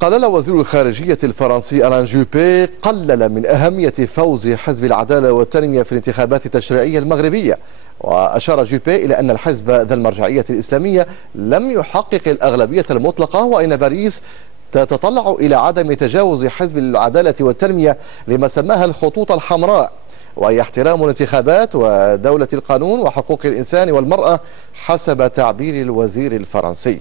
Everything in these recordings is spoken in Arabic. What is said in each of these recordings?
قال وزير الخارجية الفرنسي ألان جوبي قلل من أهمية فوز حزب العدالة والتنمية في الانتخابات التشريعية المغربية. وأشار جوبي إلى أن الحزب ذا المرجعية الإسلامية لم يحقق الأغلبية المطلقة، وإن باريس تتطلع إلى عدم تجاوز حزب العدالة والتنمية لما سماها الخطوط الحمراء، وهي احترام الانتخابات ودولة القانون وحقوق الإنسان والمرأة حسب تعبير الوزير الفرنسي.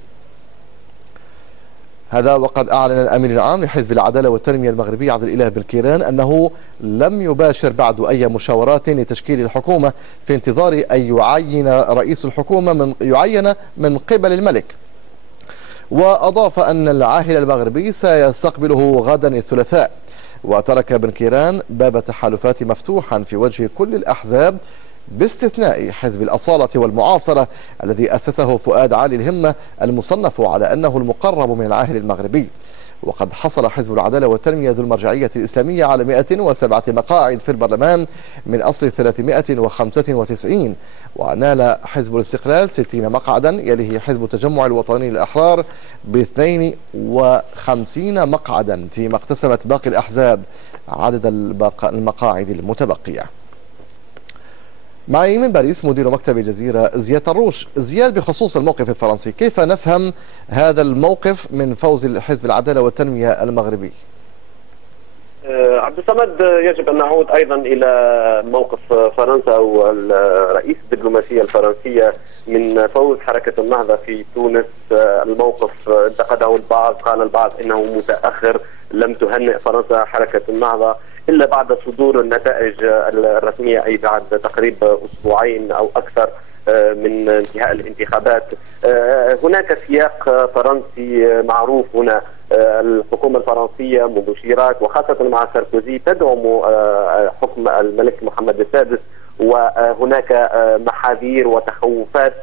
هذا وقد أعلن الأمين العام لحزب العدالة والتنمية المغربي عبد الإله بن كيران أنه لم يباشر بعد أي مشاورات لتشكيل الحكومة في انتظار أن يعين رئيس الحكومة يعين من قبل الملك. وأضاف أن العاهل المغربي سيستقبله غدا الثلاثاء. وترك بن كيران باب التحالفات مفتوحا في وجه كل الأحزاب باستثناء حزب الأصالة والمعاصرة الذي أسسه فؤاد علي الهمة المصنف على أنه المقرب من العاهل المغربي. وقد حصل حزب العدالة والتنمية ذو المرجعية الإسلامية على 107 مقاعد في البرلمان من أصل 395، ونال حزب الاستقلال 60 مقعدا، يليه حزب التجمع الوطني للأحرار ب 52 مقعدا، فيما اقتسمت باقي الأحزاب عدد المقاعد المتبقية. معي من باريس مدير مكتب الجزيرة زياد طروش. زياد، بخصوص الموقف الفرنسي، كيف نفهم هذا الموقف من فوز حزب العدالة والتنمية المغربي؟ عبد الصمد، يجب أن نعود أيضا إلى موقف فرنسا والرئيس الدبلوماسية الفرنسية من فوز حركة النهضة في تونس. الموقف انتقده البعض، قال البعض إنه متأخر، لم تهنئ فرنسا حركة النهضة إلا بعد صدور النتائج الرسمية، أي بعد تقريبا أسبوعين أو أكثر من انتهاء الانتخابات. هناك سياق فرنسي معروف هنا. الحكومة الفرنسية منذ شيراك وخاصة مع ساركوزي تدعم حكم الملك محمد السادس، وهناك محاذير وتخوفات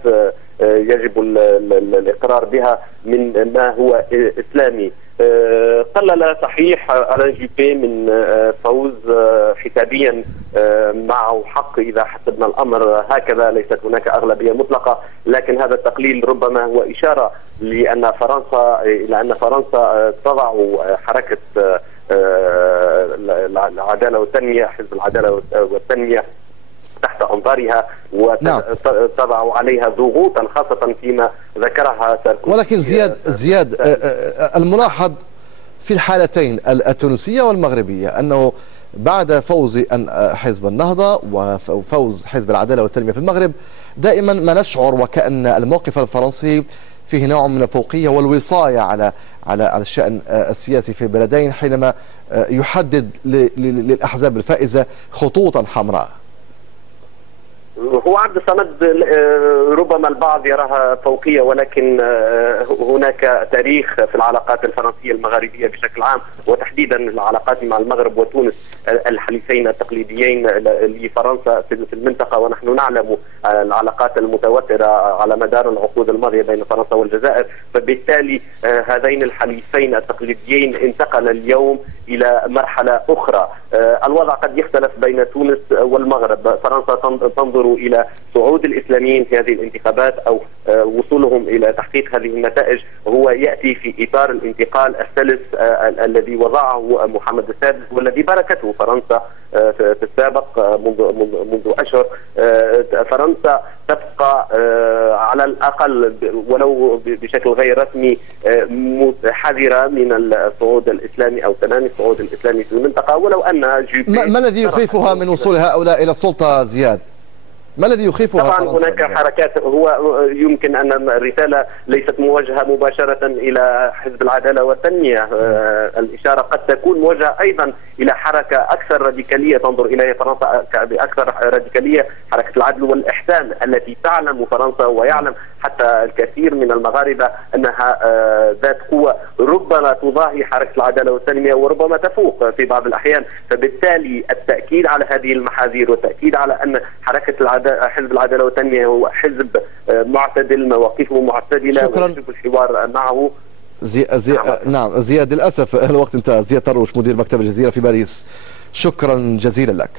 يجب الإقرار بها من ما هو إسلامي. قلل صحيح ألان جوبي من فوز حسابيا، معه حق إذا حسبنا الأمر هكذا، ليست هناك أغلبية مطلقة، لكن هذا التقليل ربما هو إشارة إلى أن فرنسا تضع حركة العدالة والتنمية، حزب العدالة والتنمية، تحت أنظارها وتضع عليها ضغوطا، خاصة فيما ذكرها ساركوزي. ولكن زياد الملاحظ في الحالتين التونسية والمغربية أنه بعد فوز حزب النهضة وفوز حزب العدالة والتنمية في المغرب، دائما ما نشعر وكأن الموقف الفرنسي فيه نوع من الفوقية والوصاية على الشأن السياسي في البلدين، حينما يحدد للأحزاب الفائزة خطوطا حمراء. هو عبد الصمد، ربما البعض يراها فوقية، ولكن هناك تاريخ في العلاقات الفرنسية المغاربية بشكل عام، وتحديدا العلاقات مع المغرب وتونس، الحليفين التقليديين لفرنسا في المنطقة. ونحن نعلم العلاقات المتوترة على مدار العقود الماضية بين فرنسا والجزائر، فبالتالي هذين الحليفين التقليديين انتقل اليوم إلى مرحلة أخرى. الوضع قد يختلف بين تونس والمغرب. فرنسا تنظر إلى صعود الإسلاميين في هذه الانتخابات أو وصولهم إلى تحقيق هذه النتائج هو يأتي في إطار الانتقال السلس الذي وضعه محمد السادس، والذي باركته فرنسا في السابق منذ أشهر. فرنسا تبقى على الأقل ولو بشكل غير رسمي حذرة من الصعود الإسلامي أو تنامي الصعود الإسلامي في المنطقة، ولو أن ما الذي يخيفها من وصول هؤلاء إلى السلطة زياد؟ ما الذي يخيفها؟ طبعا هناك حركات. هو يمكن أن الرسالة ليست موجهة مباشرة إلى حزب العدالة والتنمية. الإشارة قد تكون موجهة أيضا إلى حركة أكثر راديكالية تنظر إليها فرنسا بأكثر راديكالية، حركة العدل والإحسان، التي تعلم فرنسا ويعلم حتى الكثير من المغاربة أنها ذات قوة ربما تضاهي حركة العدالة والتنمية وربما تفوق في بعض الأحيان. فبالتالي التأكيد على هذه المحاذير والتأكيد على أن حزب العدالة والتنمية هو حزب معتدل، مواقفه معتدلة ويجب الحوار معه. نعم زياد، للأسف الوقت انتهى. زياد طروش مدير مكتب الجزيرة في باريس، شكرا جزيلا لك.